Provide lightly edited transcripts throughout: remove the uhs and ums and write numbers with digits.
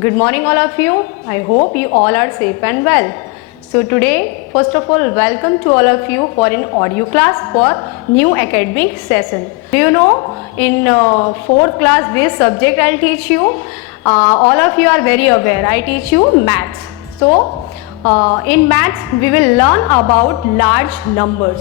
Good morning all of you. I hope you all are safe and well. So today, first of all, welcome to all of you for an audio class for new academic session. Do you know in 4th class this subject I'll teach you? All of you are very aware. I teach you maths. So in maths we will learn about large numbers.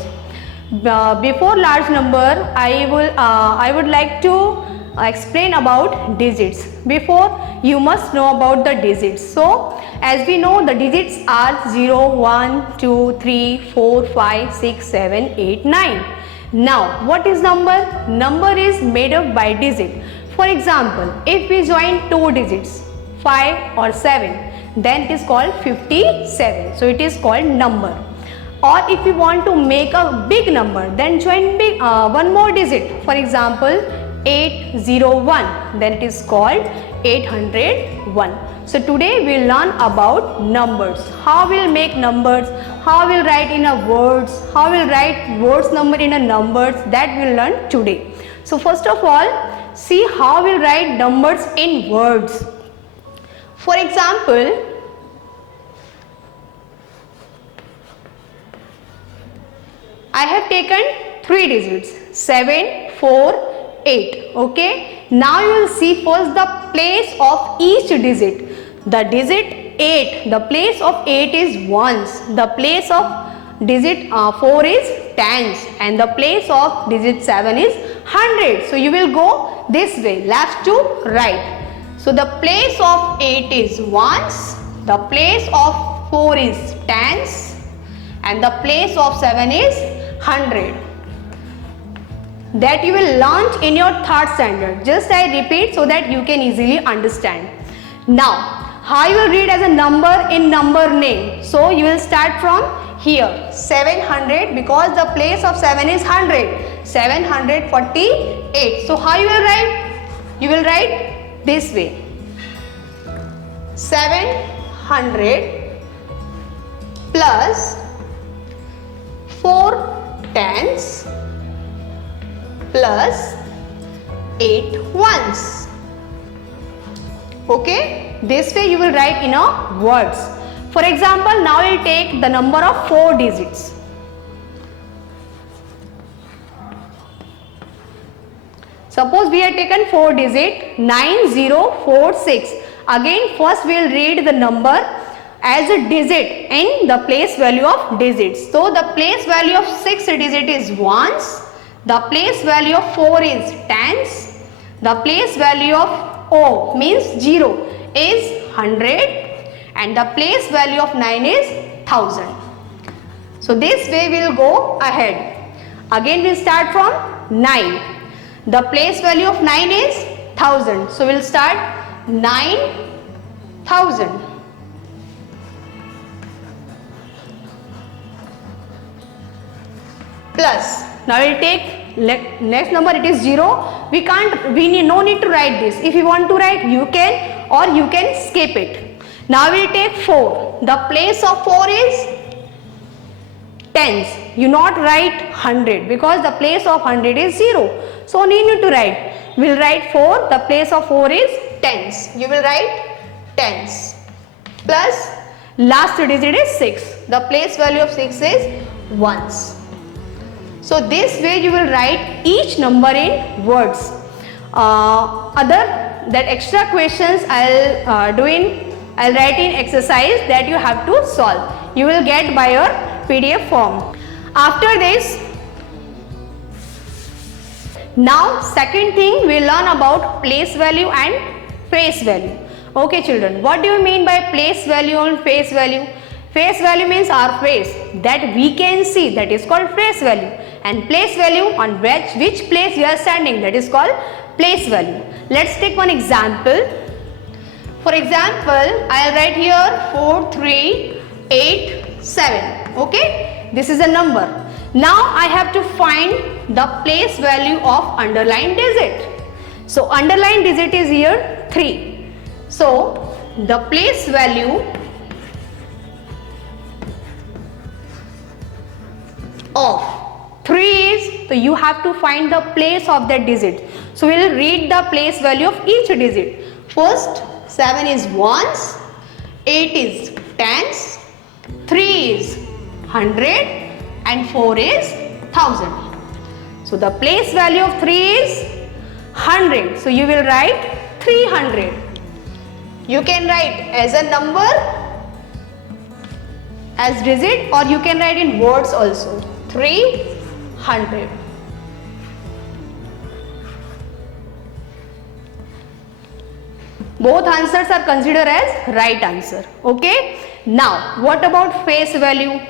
Before large number, I would like to explain about digits. Before, you must know about the digits. So as we know, the digits are 0, 1, 2, 3, 4, 5, 6, 7, 8, 9. Now what is number? Number is made up by digit. For example, if we join two digits 5 or 7, then it is called 57. So it is called number. Or if you want to make a big number, then join one more digit. For example, 801, then it is called 801. So today we will learn about numbers. How we will make numbers, how we will write in a words, how we will write words number in a numbers, that we will learn today. So first of all, see how we will write numbers in words. For example, I have taken 3 digits 7, 4, 8. Okay. Now you will see first the place of each digit. The digit 8, the place of 8 is ones. The place of digit 4 is tens, and the place of digit 7 is hundred. So you will go this way, left to right. So the place of 8 is ones, the place of 4 is tens, and the place of 7 is 100. That you will learn in your 3rd standard. Just I repeat so that you can easily understand. Now, how you will read as a number in number name? So you will start from here 700, because the place of 7 is 100. 748. So how you will write? You will write this way. 700 plus 4 tens plus 8 ones. Okay, this way you will write in a words. For example, now we will take the number of 4 digits. Suppose we have taken 4 digit 9046. Again, first we will read the number as a digit in the place value of digits. So the place value of 6 digit is ones. The place value of 4 is tens. The place value of O means 0 is 100, and the place value of 9 is 1000. So this way we will go ahead. Again we will start from 9. The place value of 9 is 1000. So we will start 9000. Plus, now we will take next number, it is 0. We need no need to write this. If you want to write, you can, or you can skip it. Now we will take 4. The place of 4 is tens. You not write 100 because the place of 100 is 0. So no need to write. We will write 4. The place of 4 is tens. You will write tens. Plus last digit is 6. The place value of 6 is ones. So this way you will write each number in words. That extra questions I'll write in exercise that you have to solve. You will get by your PDF form. After this, now second thing we learn about place value and face value. Okay children, what do you mean by place value and face value? Face value means our face that we can see, that is called face value, and place value on which place we are standing, that is called place value. Let's take one example. For example, I will write here 4, 3, 8, 7. Okay, this is a number. Now I have to find the place value of underlined digit. So underlined digit is here 3. So the place value of 3 is, so you have to find the place of that digit. So we will read the place value of each digit. First 7 is ones, 8 is tens, 3 is 100 and 4 is 1000. So the place value of 3 is 100. So you will write 300. You can write as a number, as digit, or you can write in words also. 300. Both answers are considered as right answer. Okay. Now what about face value?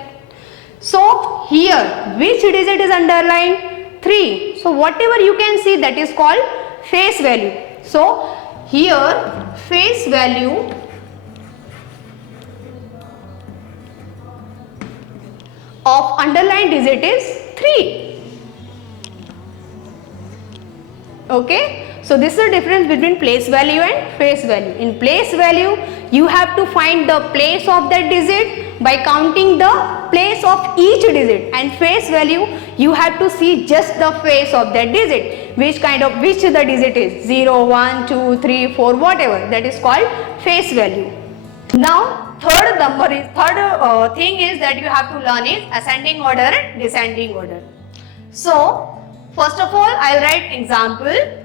So here which digit is underlined? 3. So whatever you can see, that is called face value. So here face value of underlined digit is 3. Okay. So this is the difference between place value and face value. In place value, you have to find the place of that digit by counting the place of each digit, and face value you have to see just the face of that digit, which the digit is, 0, 1, 2, 3, 4, whatever, that is called face value. Now third thing is that you have to learn is ascending order and descending order. So first of all, I'll write example.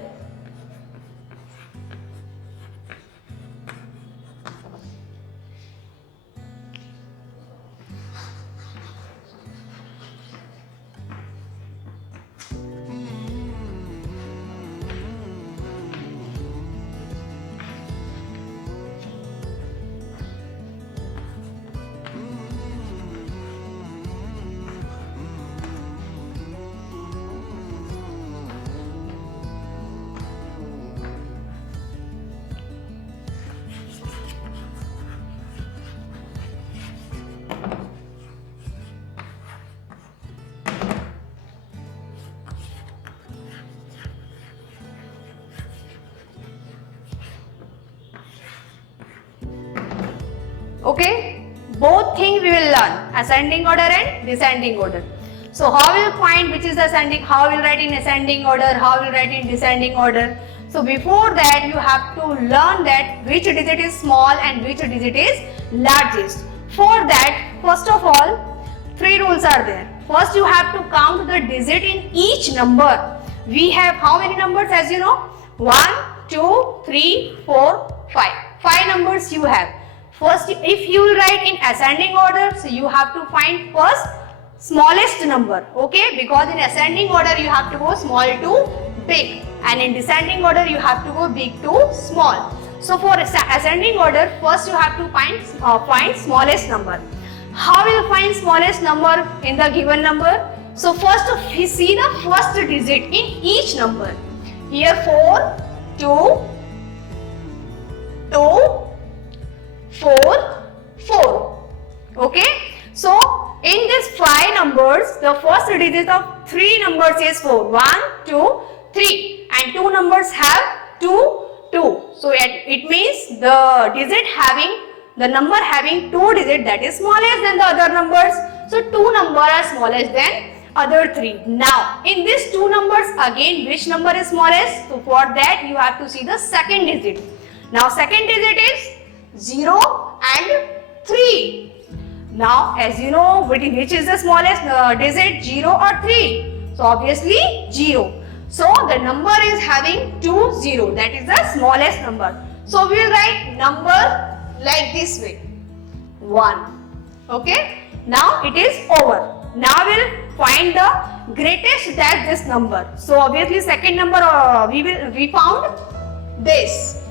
Okay, both things we will learn, ascending order and descending order. So how we will find which is ascending, how we will write in ascending order, how we will write in descending order. So before that you have to learn that which digit is small and which digit is largest. For that, first of all, 3 rules are there. First you have to count the digit in each number. We have how many numbers, as you know? 1, 2, 3, 4, 5. 5 numbers you have. First, if you will write in ascending order, so you have to find first smallest number, okay? Because in ascending order you have to go small to big, and in descending order you have to go big to small. So for ascending order, first you have to find smallest number. How will you find smallest number in the given number? So first we see the first digit in each number. Here 4, 2, 2, 4, 4. Okay. So in these 5 numbers, the first digit of 3 numbers is 4. 1, 2, 3, and 2 numbers have 2, 2. So it means the number having 2 digits, that is smallest than the other numbers. So 2 numbers are smallest than other 3. Now in these 2 numbers, again which number is smallest? So for that you have to see the second digit. Now second digit is 0 and 3. Now as you know, which is the smallest digit, 0 or 3? So obviously 0. So the number is having 2 0, that is the smallest number. So we will write number like this way, 1. Okay. Now it is over. Now we will find the greatest than this number. So obviously second number we found this.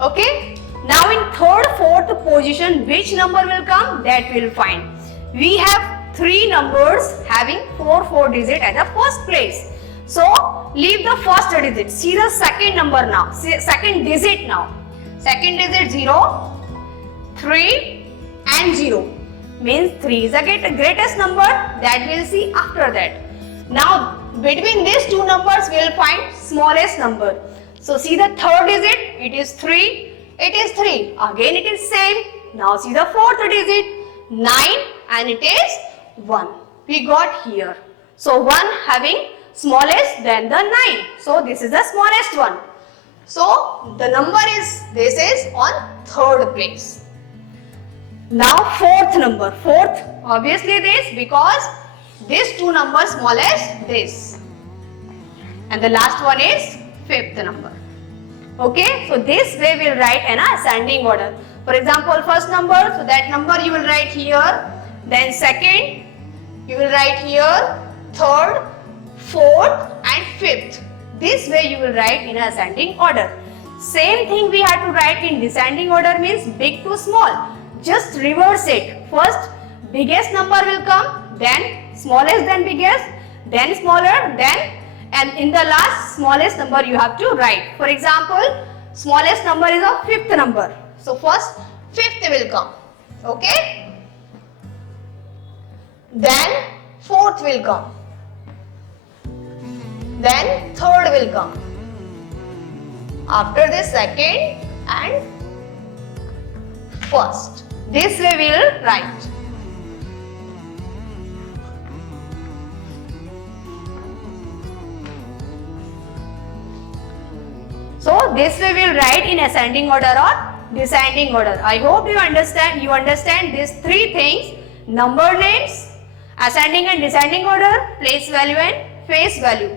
Okay. Now in third, fourth position, which number will come? That we will find. We have 3 numbers having 4 digit at the first place. So leave the first digit. See the second number now. See second digit now. Second digit 0, 3 and 0. Means 3 is the greatest number, that we will see after that. Now between these 2 numbers we will find smallest number. So see the third digit, it is 3. It is 3. Again it is same. Now see the fourth digit, 9, and it is 1. We got here. So 1 having smallest than the 9. So this is the smallest one. So the number is, this is on third place. Now fourth number, fourth obviously this, because these two numbers smallest this. And the last one is fifth number. Okay, so this way we'll write in a ascending order. For example, first number, so that number you will write here, then second you will write here, third, fourth and fifth. This way you will write in a ascending order. Same thing we have to write in descending order, means big to small. Just reverse it. First biggest number will come, then smallest, then biggest, then smaller, then, and in the last smallest number you have to write. For example, smallest number is a fifth number. So first fifth will come. Okay. Then fourth will come. Then third will come. After this second and first. This way we will write. So this way we will write in ascending order or descending order. I hope you understand these three things: number names, ascending and descending order, place value and face value.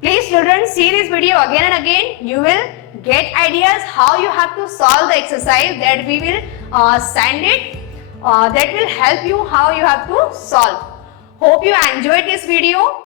Please children, see this video again and again. You will get ideas how you have to solve the exercise that we will send it. That will help you how you have to solve. Hope you enjoyed this video.